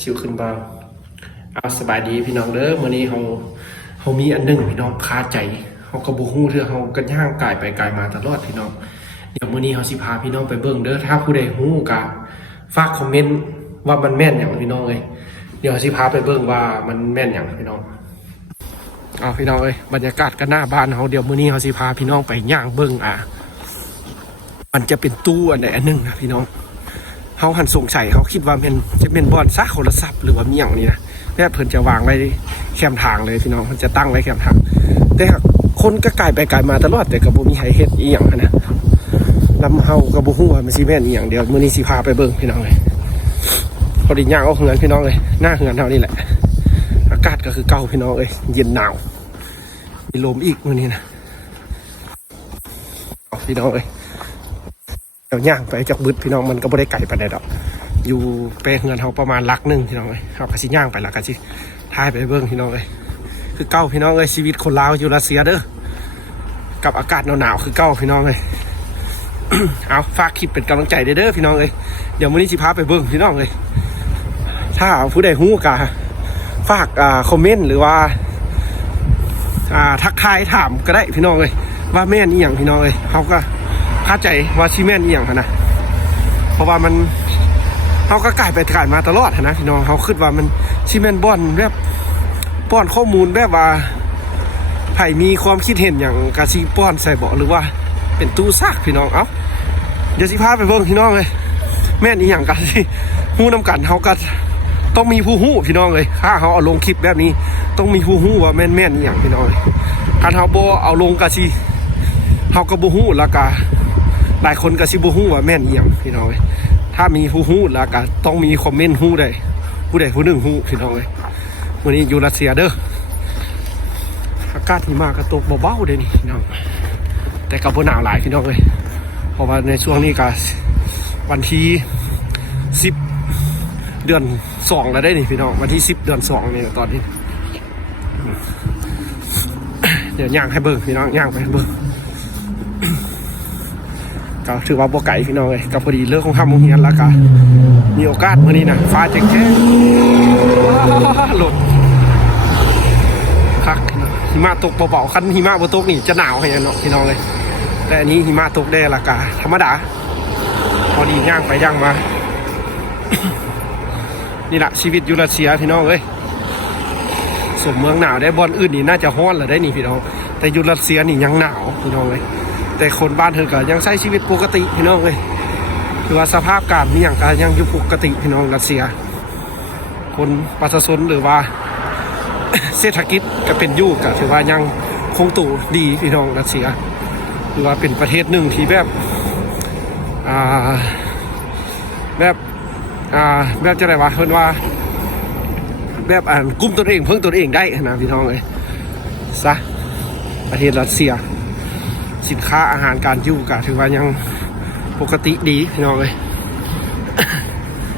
ชิวขึ้นเบาเอาสบายดีพี่น้องเด้อมื้อนี้เขามีอันหนึ่งพี่น้องคาใจเขาก็บ่ฮู้เทื่อเขาก็ย่างกายไปกายมาตลอดพี่น้องเดี๋ยวมื้อนี้เขาสิพาพี่น้องไปเบิ่งเด้อถ้าผู้ใดฮู้ก็ฝากคอมเมนต์ว่ามันแม่นหยังพี่น้องเอ้ยเดี๋ยวสิพาไปเบิ่งว่ามันแม่นหยังพี่น้องเอาพี่น้องเอ้ยบรรยากาศก็หน้าบ้านเขาเดี๋ยวมื้อนี้เขาสิพาพี่น้องไปย่างเบิ่งมันจะเป็นตู้อันใดอันหนึ่งนะพี่น้องเขาหันสงสัยเขาคิดว่าจะเป็นบอนซักโทรศัพท์หรือว่าเมี่ยงนี่นะแม่เพิ่นจะวางไว้แคมทางเลยพี่น้องมันจะตั้งไว้แคมทางแต่คนก็กลายไปกลายมาตลอดแต่ก็บ่มีใครเฮ็ดอีหยังนะลำเฮาก็บ่ฮู้ว่ามันสิแม่นอีหยังเดี๋ยวมื้อนี้สิพาไปเบิ่งพี่น้องเลยพอดีย่างเอาเหือนพี่น้องเลยหน้าเหือนเท่านี้แหละอากาศก็คือเก่าพี่น้องเลยเย็นหนาวมีลมอีกมื้อนี้นะพี่น้องเลยย่างไปจากบึดพี่น้องมันก็ไม่ได้ไกลไปไหนดอกอยู่ไปเงินเขาประมาณลักนึงพี่น้องเลยเขาก็สิย่างไปแล้วก็สิท้ายไปเบิ้งพี่น้องเลยคือเก้าพี่น้องเลยชีวิตคนลาวอยู่รัสเซียเด้อกับอากาศหนาวๆคือเก้าพี่น้องเลย เอาฝากคลิปเป็นกำลังใจเด้อพี่น้องเลยเดี๋ยวมื้อนี้สิพาไปเบิ้งพี่น้องเลยถ้าผู้ใดฮู้กะฝากคอมเมนต์หรือว่าทักทายถามก็ได้พี่น้องเลยว่าแม่นอีหยังพี่น้องเลยเขาก็เข้าใจว่าชิแม่นอีหยังนะเพราะว่ามันเขาก็กลายไปกลายมาตลอดนะพี่น้องเขาคิดว่ามันชิแม่นบ่อนแบบป้อนข้อมูลแบบว่าไผ่มีความคิดเห็นอย่างกาซีป้อนใส่เบาะหรือว่าเป็นตู้ซากพี่น้องเอ้าเดี๋ยวสิพาไปเบิ่งพี่น้องเลยแม่นอีหยังกันสิฮู้นำกันเขาก็ต้องมีผู้ฮู้พี่น้องเลยถ้าเขาเอาลงคลิปแบบนี้ต้องมีผู้ฮู้ว่าแม่นอีหยังพี่น้องเลยการเขาบ่เอาลงกาซีเขาก็บ่ฮู้แล้วก็หลายคนก็สิบ่ฮู้ว่าแม่นอีหยังพี่น้องเอ้ยถ้ามีผู้ฮู้แล้วก็ต้องมีคอมเมนต์ฮู้ได้ผู้ใดผู้หนึ่งฮู้พี่น้องเอ้ยวันนี้อยู่รัสเซียเด้ออากาศหิมะก็ตกเบาๆเด้นี่พี่น้องแต่ก็บ่หนาวหลายพี่น้องเอ้ยเพราะว่าในช่วงนี้ก็วันที่10เดือน2แล้วได้นี่พี่น้องวันที่10เดือน2นี่ตอนนี้เดี๋ยวย่างให้เบิ่งพี่น้องย่างไปเบิ่งก็ถือว่าบ่ไก่พี่น้องเลยกับพอดีเรื่องของทำโรงเรียนแล้วก็มีโอกาสเมื่อนี้นะฟ้าแจ้งหลบคักหิมะตกเบาๆคันหิมะบ่ตกนี่จะหนาวให้เนาะพี่น้องเลยแต่อันนี้หิมะตกได้ละกาธรรมดาพอดีย่างไปย่างมา นี่แหละชีวิตอยู่รัสเซียพี่น้องเลยสมเมืองหนาวได้บอลอื่นนี่น่าจะฮ้อนแล้วได้นี่พี่น้องแต่อยู่รัสเซียนี่ยังหนาวพี่น้องเลยแต่คนบ้านเธอก็ยังใช้ชีวิตปกติพี่น้องเลยคือว่าสภาพการมีอย่างก็ยังอยู่ปกติพี่น้องรัสเซียคนประชาชนหรือว่า เศรษฐกิจก็เป็นอยู่ก็ถือว่ายังคงตัวดีพี่น้องรัสเซียหรือว่าเป็นประเทศหนึ่งที่แบบแบบจะไรวะเพิ่นว่าแบบกุ้มตนเองเพิ่งตนเองได้นะพี่น้องเลยซะประเทศรัสเซียสินค้าอาหารการอยู่ก็ถือว่ายังปกติดีพี่น้องเลย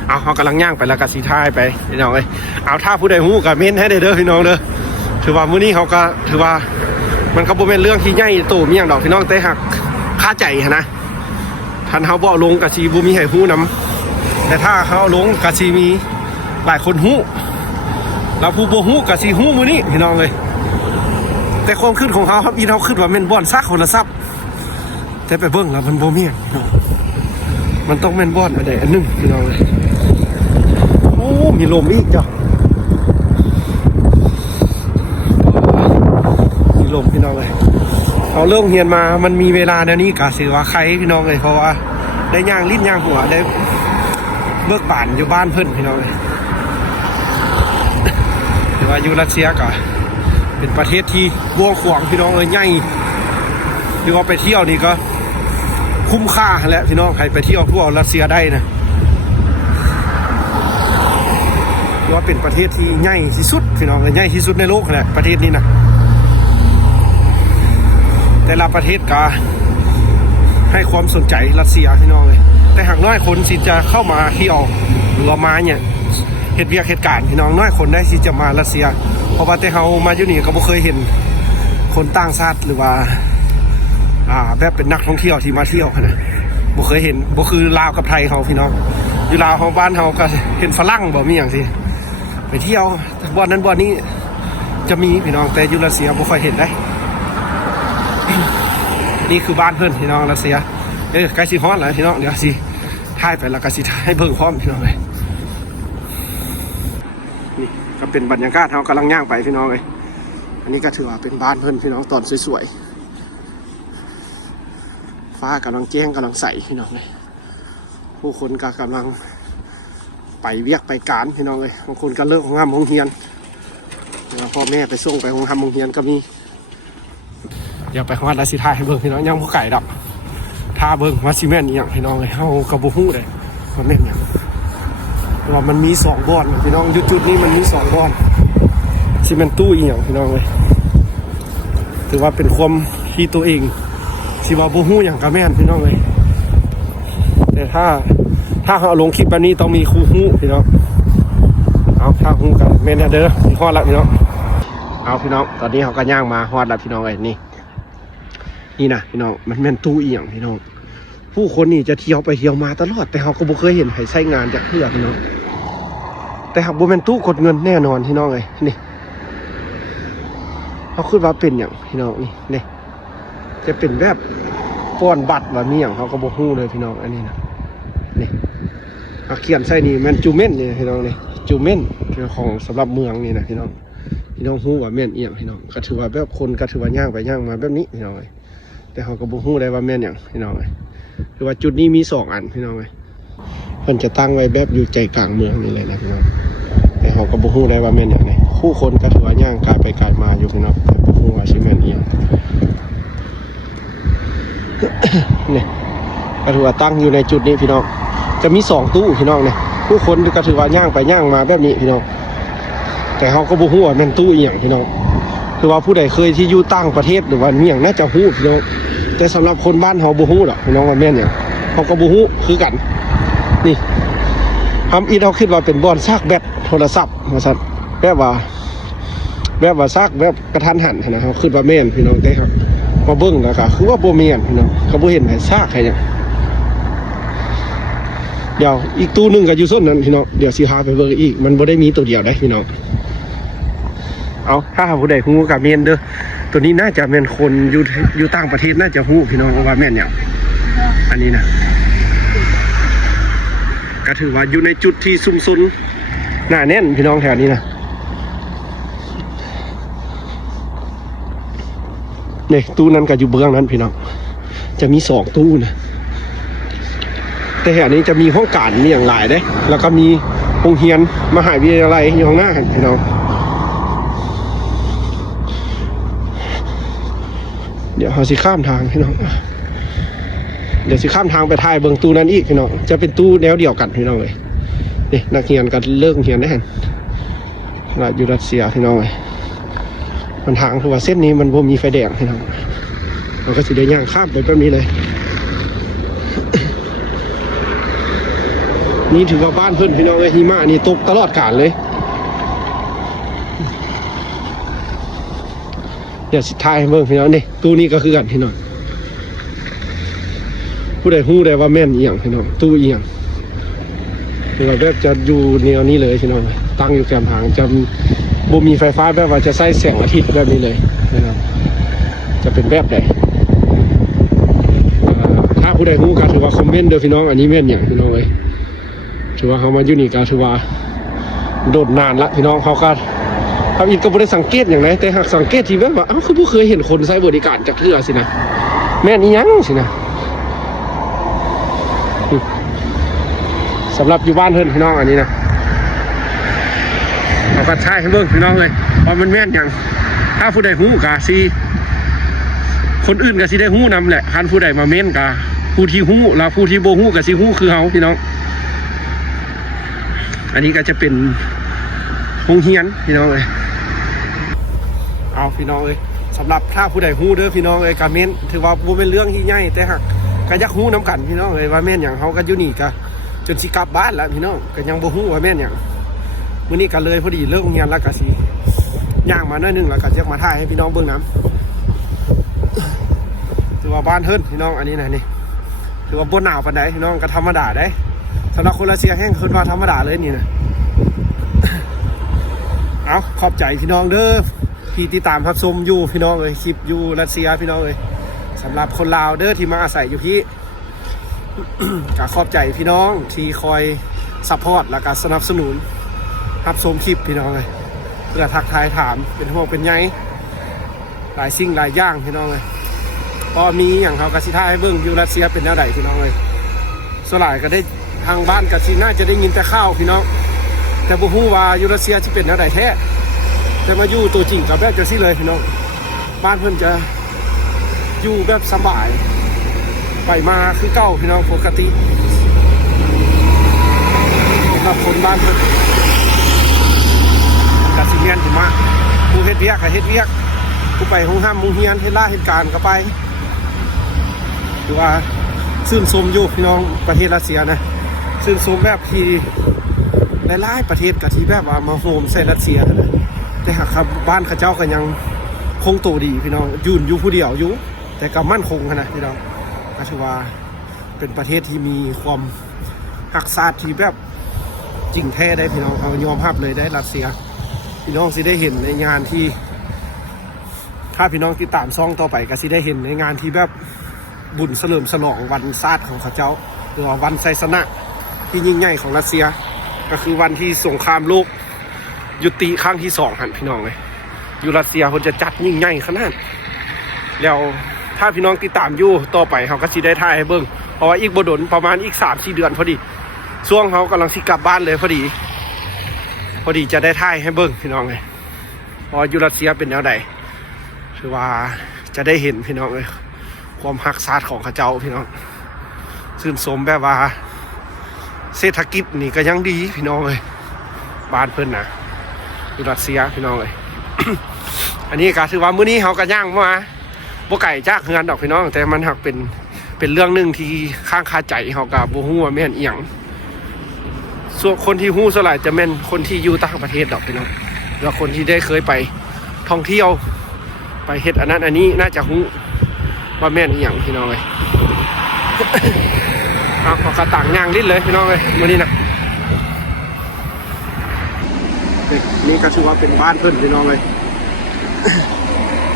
เอาเขากำลังย่างไปแล้วก็สีท้ายไปพี่น้องเลยเอาถ้าผู้ใดฮู้ก็เม้นให้ได้เด้อพี่น้องเด้อถือว่ามื้อนี้เขาก็ถือว่ามันก็บ่เป็นเรื่องที่ใหญ่โตมีอย่างดอกพี่น้องแต่หักค่าใจนะท่านเขาบ่ลงก็สิบ่มีให้ฮู้นํแต่ถ้าเขาลงก็สิมีหลายคนฮู้แล้วผู้บ่ฮู้ก็สิฮู้มื้อนี้พี่น้องเลยแต่ความขึ้นของเขาครับอีเขาขึ้นว่าเป็นบ่อนซักโทรศัพท์แต่ไปเบิ่งแล้วมันโบเมียนมันต้องเป็นบ่อนอะไรอันนึงพี่น้องเลยโอ้มีลมอีกจ้ะมีลมพี่น้องเลยเอาเริ่มเฮียนมามันมีเวลาเดี๋ยวนี้กะสือว่าใครพี่น้องเลยเพราะว่าได้ย่างลิ้นย่างหัวได้เบิกบานอยู่บ้านเพิ่นพี่น้องเลยแต่ว่าอยู่รัสเซียก็เป็นประเทศที่กว้างขวางพี่น้องเลยใหญ่หรือว่าไปเที่ยวนี่ก็คุ้มค่าแหละพี่น้องใครไปเที่ยวทั่วรัสเซียได้นะว่าเป็นประเทศที่ใหญ่ที่สุดพี่น้องเลยใหญ่ที่สุดในโลกแหละประเทศนี้นะแต่ละประเทศก็ให้ความสนใจรัสเซียพี่น้องเลยแต่หากน้อยคนสิจะเข้ามาเที่ยวหรือว่ามาเนี่ยเหตุเวียกเหตุการณ์พี่น้องน้อยคนได้สิจะมารัสเซียเพราะว่าแต่เขามาอยู่นี่ก็บ่เคยเห็นคนต่างชาติหรือว่าแบบเป็นนักท่องเที่ยวที่มาเที่ยวนะบ่เคยเห็นบ่คือลาวกับไทยเขาพี่น้อง อยู่ลาวของบ้านเราก็เห็นฝรั่งบ่มีอย่างสิไปเที่ยวบ่อนนั้นบ่อนนี้จะมีพี่น้องแต่อยู่รัสเซียบ่ค่อยเห็นได้นี่คือบ้านเพื่อนพี่น้องรัสเซียใกล้สิฮอดแล้วพี่น้องเดี๋ยวสิถ่ายไปแล้วก็สิถ่ายเบิ่งพร้อมพี่น้องเลยนี่ก็เป็นบรรยากาศเรากำลังย่างไปพี่น้องเลยอันนี้ก็ถือว่าเป็นบ้านเพื่อนพี่น้องตอนสวยๆฟ้ากำลังแจ้งกำลังใสพี่น้องเลยผู้คนก็กำลังไปเวียกไปการพี่น้องเลยบางคนก็เลิกของห้ามโรงเรียนพ่อแม่ไปส่งไปห้ามโรงเรียนก็มีอย่าไปฮอดแล้วสิถ่ายให้เบิ่งพี่น้องยังบ่ไก่ดอกถ้าเบิ่งว่าซีเมนต์อีหยังพี่น้องเลยเฮาก็บ่ฮู้เลยว่าแม่นหยังว่ามันมี2บ่อนพี่น้องจุดนี้มันมี2บ่อนซีเมนต์ตู้อีหยังพี่น้องเลยถือว่าเป็นความที่ตัวเองสิว่าบ่ฮู้หยังก็แม่นพี่น้องเลยแต่ถ้าเฮาลงคลิปแบบนี้ต้องมีครูฮู้พี่น้องเอาถ้าฮู้กันแม่นเด้อฮอดแล้วพี่น้องเอาพี่น้องตอนนี้เฮาก็ย่างมาฮอดแล้วพี่น้องเอ้ยนี่นะพี่น้องมันแม่นตู้อีหยังพี่น้องผู้คนนี่จะเที่ยวไปเที่ยวมาตลอดแต่เขาก็บ่เคยเห็นใครใช้งานจากเพื่อพี่น้องแต่หากบ่แม่นตู้กดเงินแน่นอนพี่น้องเลยนี่เขาคิดว่าเป็นอย่างพี่น้องนี่จะเป็นแบบป้อนบัตรว่ามีอย่างเขาก็บ่ฮู้เลยพี่น้องอันนี้นะนี่เขียนใส่นี่มันจูเม่นนี่พี่น้องนี่จูเม่นของสำหรับเมืองนี่นะพี่น้องฮู้ว่าแม่นเอี่ยมพี่น้องก็ถือว่าแบบคนก็ถือว่าย่างไปย่างมาแบบนี้พี่น้องเลยแต่เขาก็บ่ฮู้ได้ว่าแม่นอย่างพี่น้องเลยคือว่าจุดนี้มี2อันพี่น้องเลยเพิ่นจะตั้งไว้แบบอยู่ใจกลางเมืองนี่เลยนะพี่น้องแต่เขาก็บ่ฮู้ได้ว่าแม่นอย่างไรผู้คนก็ถือว่าย่างกายไปกายมาอยู่พี่น้องแต่บ่ฮู้ว่าสิแม่นเอี่ยมนี่ก็ถือว่าตั้งอยู่ในจุดนี้พี่น้องจะมี2ตู้พี่น้องเนี่ยผู้คนก็ถือว่าย่างไปย่างมาแบบนี้พี่น้องแต่เขาก็บ่ฮู้ว่าแม่นตู้อีหยังพี่น้องคือว่าผู้ใดเคยที่อยู่ต่างประเทศหรือว่ามีหยังน่าจะฮู้พี่น้องแต่สำหรับคนบ้านเขาบ่ฮู้หรอกพี่น้องว่าแม่นหยังเขาก็บ่ฮู้คือกันนี่ทำอีเราคิดว่าเป็นบ่อนซากแบตโทรศัพท์ว่าซั่นแบบว่าซากแบบกระทันหันนะเขาคิดว่าแม่นพี่น้องแต่ครับมาเบิ่งแล้วก็คือว่าบ่แม่นพี่น้องก็บ่เห็นให้ซากให้หยังเดี๋ยวอีกตู้นึงก็อยู่ส่วนนั้นพี่น้องเดี๋ยวสิพาไปเบิ่งอีกมันบ่ได้มีตัวเดียวได้พี่น้องเอาถ้าผู้ใดฮู้กับแม่นเด้อตัวนี้น่าจะแม่นคนอยู่ต่างประเทศน่าจะฮู้พี่น้องว่าแม่นหยังอันนี้นะก็ถือว่าอยู่ในจุดที่ซุ่มซุนหน้าแน่นพี่น้องแถวนี้นะนี่ตู้นั้นก็อยู่เบื้องนั้นพี่น้องจะมี2ตู้นะแต่แถวนี้จะมีห้องการมีอย่างหลายเด้แล้วก็มีโรงเรียนมหาวิทยาลัยอยู่ข้างหน้าพี่น้องเดี๋ยวเราสิข้ามทางพี่น้องเดี๋ยวสิข้ามทางไปถ่ายเบิ่งตู้นั้นอีกพี่น้องจะเป็นตู้แนวเดียวกันพี่น้องเลยนี่นักเรียนกันเลิกเรียนได้เราอยู่รัสเซียพี่น้องเลยมันทางคือว่าเส้นนี้มันบ่มีไฟแดงพี่น้องเราก็สิได้ย่างข้ามไปแบบนี้เลยนี่ถือว่าบ้านเพื่อนพี่น้องเลยหิมะนี่ตกตลอดกาลเลยเดี๋ยวสุดท้ายเบิ่งพี่น้องนี่ตู้นี้ก็คือกันพี่น้องผู้ใดฮู้ได้ว่าแม่นอีหยังพี่น้องตู้อีหยังเราแบบจะอยู่แนวนี้เลยพี่น้องตั้งอยู่แคมทางจะบ่มีไฟฟ้าแบบว่าจะใช้แสงอาทิตย์แบบนี้เลยนะครับจะเป็นแบบใดถ้าผู้ใดฮู้ก็ถือว่าคอมเมนต์เด้อพี่น้องอันนี้แม่นหยังพี่น้องเลยถือว่าเขามาอยู่นี่ก็ถือว่าโดดนานละพี่น้องเขาก็ทำอินก็ไม่ได้สังเกตอย่างไรแต่หากสังเกตที่แบบว่าเอ้าคือผู้เคยเห็นคนใช้บริการจากเรือสินะแม่นอีหยังสินะสำหรับอยู่บ้านเพื่อนพี่น้องอันนี้นะเราก็ใช้ให้เบิ่งพี่น้องเลยว่ามันแม่นอย่างถ้าผู้ใดฮู้กะสิคนอื่นก็สิได้ฮู้นำแหละคันผู้ใดมาเม้นกะผู้ที่ฮู้แล้วผู้ที่โบฮู้กะสิฮู้คือเฮาพี่น้องอันนี้ก็จะเป็นโรงเรียนพี่น้องเลยเอาพี่น้องเลยสำหรับถ้าผู้ใดฮู้เด้อพี่น้องเลยการเม้นถือว่าบ่เป็นเรื่องที่ใหญ่แต่หากก็อยากฮู้น้ำกันพี่น้องเลยว่าแม่นอย่างเฮาก็อยู่นี่ก็จนสิกลับบ้านแล้วพี่น้องก็ยังบ่ฮู้ว่าแม่นอย่างมื้อนี้ก็เลยพอดีเลิกโรงเรียนแล้วก็สิย่างมาหน่อยนึงแล้วก็จะมาถ่ายให้พี่น้องเบิ่งน้ำถือว่าบ้านเฮิรนพี่น้องอันนี้นะนี่ถือว่าบ่หนาวปานใดพี่น้องก็ธรรมดาได้ สำหรับคนรัสเซียแห้งคนว่าธรรมดาเลยนี่นะเอาขอบใจพี่น้องเด้อที่ติดตามรับชมอยู่พี่น้องเลยคลิปอยู่รัสเซียพี่น้องเลยสำหรับคนลาวเด้อที่มาอาศัยอยู่พี่ ก็ขอบใจพี่น้องที่คอยซัพพอร์ตและก็สนับสนุนรับชมคลิปพี่น้องเลยเพื่อทักทายถามเป็นห่วงเป็นใยหลายสิ่งหลายอย่างพี่น้องเลยพอมีอย่างเขากระสิท่าให้เบิ่งอยู่รัสเซียเป็นแนวใดพี่น้องเลยสลายก็ได้ทางบ้านกระสิน่าจะได้ยินแต่ข้าวพี่น้องแต่บุฮู้ว่าอยู่รัสเซียที่เป็นแนวใดแท้แต่มาอยู่ตัวจริงกับแบบจะสิเลยพี่น้องบ้านเพิ่นจะอยู่แบบสบายไปมาคือเก่าพี่น้องปกติสำหรับคนบ้านเพิ่นกสิเมียนถึงมาผู้เฮ็ดเวียกกับเฮ็ดเวียกผู้ไปห้องห้ามมุงเฮียนเฮ็ดล่าเฮ็ดการก็ไปหรือว่าซื่นชมอยู่พี่น้องประเทศรัสเซียนะซื่นชมแบบที่หลายๆประเทศกับที่แบบว่ามาโฮมใส่รัสเซียนะแต่หากครับบ้านข้าเจ้าก็ยังคงโตดีพี่น้องยืนอยู่ผู้เดียวอยู่แต่ก็มั่นคงนะพี่น้องก็ถือว่าเป็นประเทศที่มีความหักษาที่แบบจริงแท้ได้พี่น้องเอายอมรับเลยได้รัสเซียพี่น้องสิได้เห็นในงานที่ถ้าพี่น้องติดตามซ่องต่อไปก็สิได้เห็นในงานที่แบบบุญเฉลิมฉลองวันชาติของข้าเจ้าหรือว่าวันชัยชนะที่ยิ่งใหญ่ของรัสเซียก็คือวันที่สงครามโลกยุติครั้งที่2หันพี่น้องเลยอยู่รัสเซียเขาจะจัดยิ่งใหญ่ขนาดแล้วถ้าพี่น้องติดตามอยู่ต่อไปเขาก็สิได้ถ่ายให้เบิ่งเพราะว่าอีกบ่ดนประมาณอีก 3-4 เดือนพอดีช่วงเขากำลังสิกลับบ้านเลยพอดีจะได้ถ่ายให้เบิ่งพี่น้องเลยเพราะอยู่รัสเซียเป็นแนวใดคือว่าจะได้เห็นพี่น้องเลยความหักษาของข้าเจ้าพี่น้องชื่นชมแบบว่าเศรษฐกิจนี่ก็ยังดีพี่น้องเลยบ้านเพิ่นนะอยู่รัสเซียพี่น้องเลย อันนี้ก็ถือว่ามื้อนี้เขาก็ย่างมาบ่ไก่จากเฮือนดอกพี่น้องแต่มันหักเป็นเรื่องนึงที่ข้างคาใจเขาก็บ่ฮู้ว่าแม่นอีหยังส่วนคนที่ฮู้ส่วนหลายจะแม่นคนที่อยู่ต่างประเทศดอกพี่น้องแล้วคนที่ได้เคยไปท่องเที่ยวไปเฮ็ดอันนั้นอันนี้น่าจะฮู้ว่าแม่นอีหยังพี่น้องเลย เอาขอกระต่างย่างลิ้นเลยพี่น้องเลยมื้อนี้นะนี่ก็ถือว่าเป็นบ้านเพิ่นพี่น้องเลย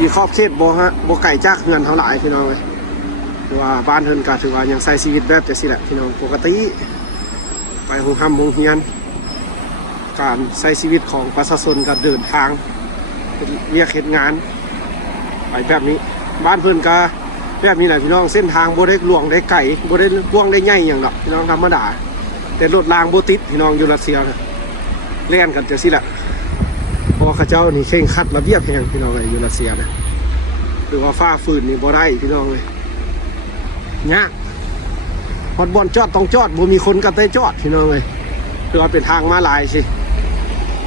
มีครอบเขตบ่ไก่จากเงินเท่าไหร่พี่น้องเลยถือว่าบ้านเพิ่นก็ถือว่ายังใช้ชีวิตแบบจังซี่แหละพี่น้องปกติไปโรงทำโรงเรียนการใช้ชีวิตของประชาชนก็เดินทางเวียกเฮ็ดงานไปแบบนี้บ้านเพิ่นก็แบบนี้แหละพี่น้องเส้นทางบ่ได้หลวงได้ไก่บ่ได้กว้างได้ใหญ่อย่างดอกพี่น้องธรรมดาแต่รถรางบ่ติดพี่น้องอยู่รัสเซียเล่นกันจังซี่แหละเพราะข้าเจ้านี่เคร่งครัดระเบียบแห่งพี่น้องเลยอยู่รัสเซียนะหรือว่าฟ้าฝืนนี่บ่ได้พี่น้องเลยยากพอดบอลจอดต้องจอดบ่มีคนกันได้จอดพี่น้องเลยคือว่าเป็นทางม้าลายสิ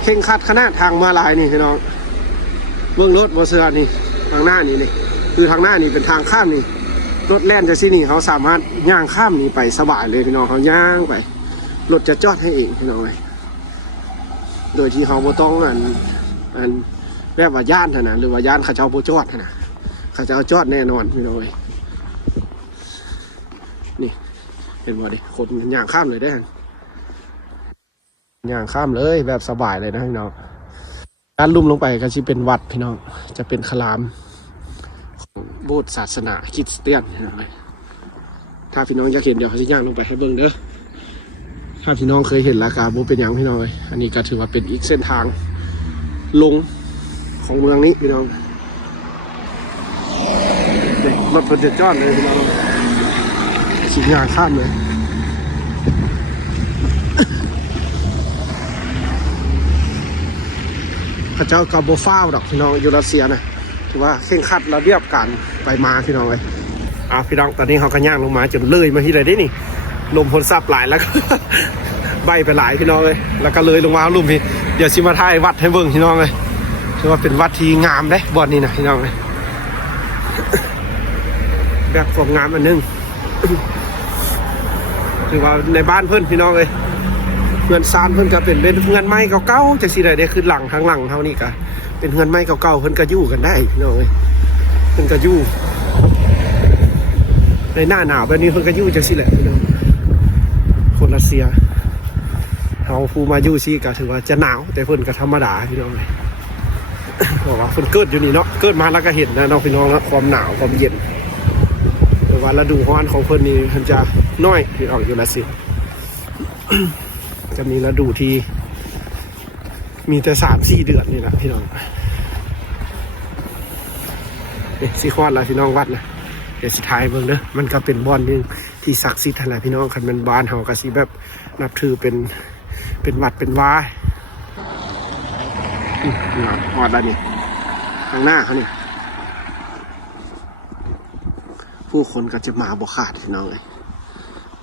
เคร่งครัดขนาดทางม้าลายนี่พี่น้องเบื้องรถบ่เสือนี่ทางหน้านี่คือทางหน้านี่เป็นทางข้ามนี่รถแล่นจะสินี่เขาสามารถย่างข้ามนี่ไปสบายเลยพี่น้องเขาย่างไปรถจะจอดให้เองพี่น้องเลยโดยที่เขาบ่ต้องอันแบบว่าย่านนะหรือว่าย่านข้าเจ้าบ่จอดนะข้าเจ้าจอดแน่นอนพี่น้องเลยนี่เห็นบ่ดิคนย่างข้ามเลยได้ย่างข้ามเลยแบบสบายเลยนะพี่น้องด้านลุ่มลงไปก็จะเป็นวัดพี่น้องจะเป็นคลามของโบสถ์ศาสนาคริสเตียนนะถ้าพี่น้องอยากเห็นเดี๋ยวเขาจะย่างลงไปให้เบิ่งเด้อถ้าพี่น้องเคยเห็นราคาโบเป็นอย่างพี่น้องเลยอันนี้ก็ถือว่าเป็นอีกเส้นทางลงของเมืองนี้พี่น้องรถเพิ่นจะจอดเลยพี่น้องสิย่างข้ามเลยข้าเจ้ากาโบฟ้าดอกพี่น้องอยู่รัสเซียนะถือว่าเคร่งครัดระเบียบการไปมาพี่น้องเลยพี่น้องตอนนี้เขาก็ย่างลงมาจนเลยมาที่ไหนได้นี่ลมพลซับหลายแล้วก็ ใบไปหลายพี่น้องเลยแล้วก็เลยลงมาลุ่มพี่เดี๋ยวชิมาถ่ายวัดให้เบิ่งพี่น้องเลยถือว่าเป็นวัดที่งามเลยบ่อนนี้นะพี่น้องเลย แบบความงามอันนึง ถือว่าในบ้านเพื่อนพี่น้องเลยเงินซานเพื่อนก็เป็นเงินไม้เก่าๆจากสิได้ขึ้นหลังทางหลังเท่านี้ก็เป็นเงินไม้เก่าๆเพื่อนก็อยู่กันได้พี่น้องเลยเพื่อนก็อยู่ในหน้าหนาวแบบนี้เพื่อนก็อยู่จากสิแหละพี่น้อง คนรัสเซียเขาผู้มาอยู่ซี่ก็ถือว่าจะหนาวแต่เพิ่นก็ธรรมดาพี่น้องเลยบอกว่าเพิ่นเกิดอยู่นี่เนาะเกิดมาแล้วก็เห็นนะน้องพี่น้องนะความหนาวความเย็นแต่ว่าฤดูร้อนของเพิ่นนี่เพิ่นจะน้อยพี่น้องอยู่รัสเซีย จะมีฤดูที่มีแต่3-4 เดือนนี่แหละพี่น้องนี่สิควาดละพี่น้องวัดนะเดี๋ยวสุดท้ายเบิ่งเด้อมันก็เป็นบ่อนนึงที่ศักดิ์สิทธิ์อะไรพี่น้องคันเป็นบ้านเฮาก็สิแบบนับถือเป็นวัดเป็นวานี่ฮอดแล้วนี่ข้างหน้าเขานี่ผู้คนก็จะมาบ่ขาดพี่น้องเลย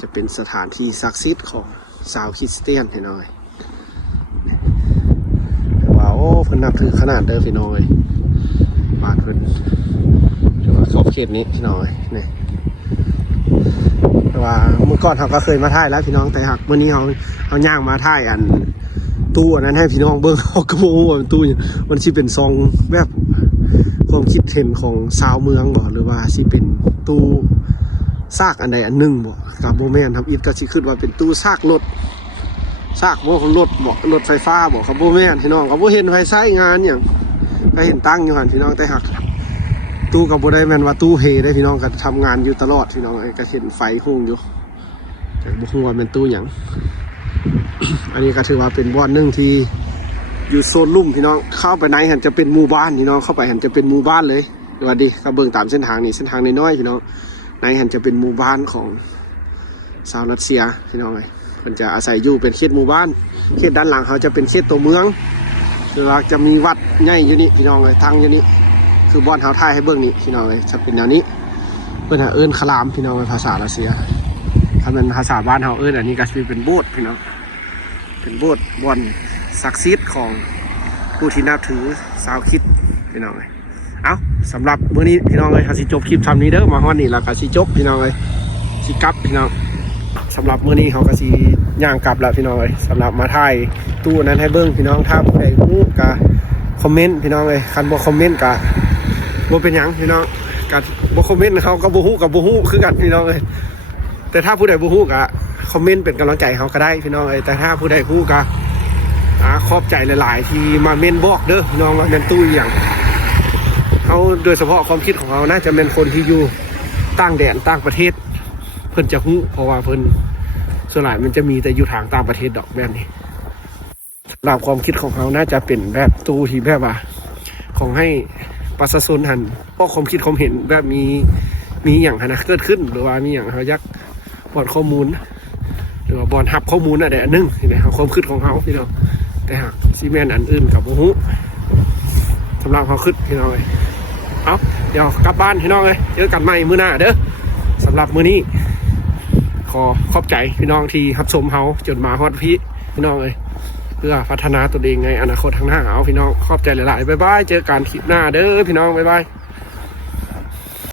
จะเป็นสถานที่ศักดิ์สิทธิ์ของชาวคริสเตียนพี่น้องเลยว้าวเพิ่นนับถือขนาดเด้อพี่น้องเลยบ้านเพิ่นถือว่าขอบเขตนี้พี่น้องเลยนี่แต่ว่าเมื่อก่อนเขาก็เคยมาถ่ายแล้วพี่น้องแต่หากเมื่อนี้เขาย่างมาถ่ายอันตู้อันนั้นให้พี่น้องเบิ่งเขาก็บอกว่าตู้มันสิเป็นซองแบบความคิดเห็นของชาวเมืองบ่หรือว่าสิเป็นตู้ซากอันใดอันหนึ่งบ่กับโบแมนครับอีทก็สิคิดว่าเป็นตู้ซากรถซากบ่รถบ่รถไฟฟ้าบ่ครับโบแมนพี่น้องก็บ่เห็นไฟใช้งานอย่างก็เห็นตั้งอยู่หั่นพี่น้องแต่หากตู้กับโบได้แมนว่าตู้เฮได้พี่น้องก็ทำงานอยู่ตลอดพี่น้องก็เห็นไฟหุ่งอยู่แต่บ่ฮู้ว่าเป็นตู้หยัง อันนี้ก็ถือว่าเป็นบ่อนหนึ่งที่อยู่โซนลุ่มพี่น้องเข้าไปในหันจะเป็นหมู่บ้านพี่น้องเข้าไปหันจะเป็นหมู่บ้านเลยสวัสดีก็เบิ่งตามเส้นทางนี้เส้นทางน้อยๆพี่น้องในหันจะเป็นหมู่บ้านของชาวรัสเซียพี่น้องเลยเพิ่นจะอาศัยอยู่เป็นเขตหมู่บ้านเขตด้านหลังเขาจะเป็นเขตตัวเมืองหรือว่าจะมีวัดใหญ่อยู่นี่พี่น้องเลยตั้งอยู่นี่คือบ่อนเฮาถ่ายให้เบิ่งนี่พี่น้องเลยจะเป็นแนวนี้เพิ่นหาเอิ้นคลามพี่น้องเป็นภาษารัสเซียถ้าเป็นภาษาบ้านเฮาเอิ้นอันนี้ก็คือเป็นโบสถ์พี่น้องเป็นโบสถ์บ่อนศักดิ์สิทธิ์ของผู้ที่นับถือชาวคริสต์พี่น้องเลยเอาสำหรับมื้อนี้พี่น้องเลยเขาสิจบคลิปทำนี้เด้อมาฮอดนี่แล้วก็สิจบพี่น้องเลยสิกลับพี่น้องสำหรับมื้อนี้เขาก็สิย่างกลับแล้วพี่น้องเลยสำหรับมาถ่ายตู้นั้นให้เบิ้งพี่น้องถ้าผู้ใดรู้ก็คอมเมนต์พี่น้องเลยคันบ่คอมเมนต์ก็บ่เป็นหยังพี่น้องก็บ่คอมเมนต์เขาก็บ่ฮู้กับบ่ฮู้คือกันพี่น้องเลยแต่ถ้าผู้ใดบ่ฮู้ก็คอมเมนต์เป็นกำลังใจเขาก็ได้พี่น้องเลยแต่ถ้าผู้ใดฮู้ก็ขอบใจหลายๆที่มาเมนบอกเด้อพี่น้องว่าเป็นตู้อย่างเขาโดยเฉพาะความคิดของเขาน่าจะเป็นคนที่อยู่ต่างแดนต่างประเทศเพิ่นจะฮู้เพราะว่าเพิ่นส่วนใหญ่มันจะมีแต่อยู่ทางต่างประเทศดอกแบบนี้ตามความคิดของเขาน่าจะเป็นแบบตู้ที่แบบว่าของให้ประชาชนหันเพราะความคิดความเห็นแบบมีอย่างนะเกิดขึ้นหรือว่ามีอย่างเขายักบอลข้อมูลหรือว่าบอลหับข้อมูลอะไรอันนึงในความคิดของเขาพี่น้องแต่หากซีเมนต์อันอื่นกับโอ้โหสำหรับเขาคิดพี่น้องเลยเอาเดี๋ยวกลับบ้านพี่น้องเลยเจอกันใหม่มื้อหน้าเด้อสำหรับมื้อนี้ขอบใจพี่น้องที่รับชมเขาจนมาฮอดพี่น้องเลยเพื่อพัฒนาตัวเองในอนาคตข้างหน้าเอาพี่น้องขอบใจหลายๆบ๊ายบายเจอกันคลิปหน้าเด้อพี่น้องบ๊ายบาย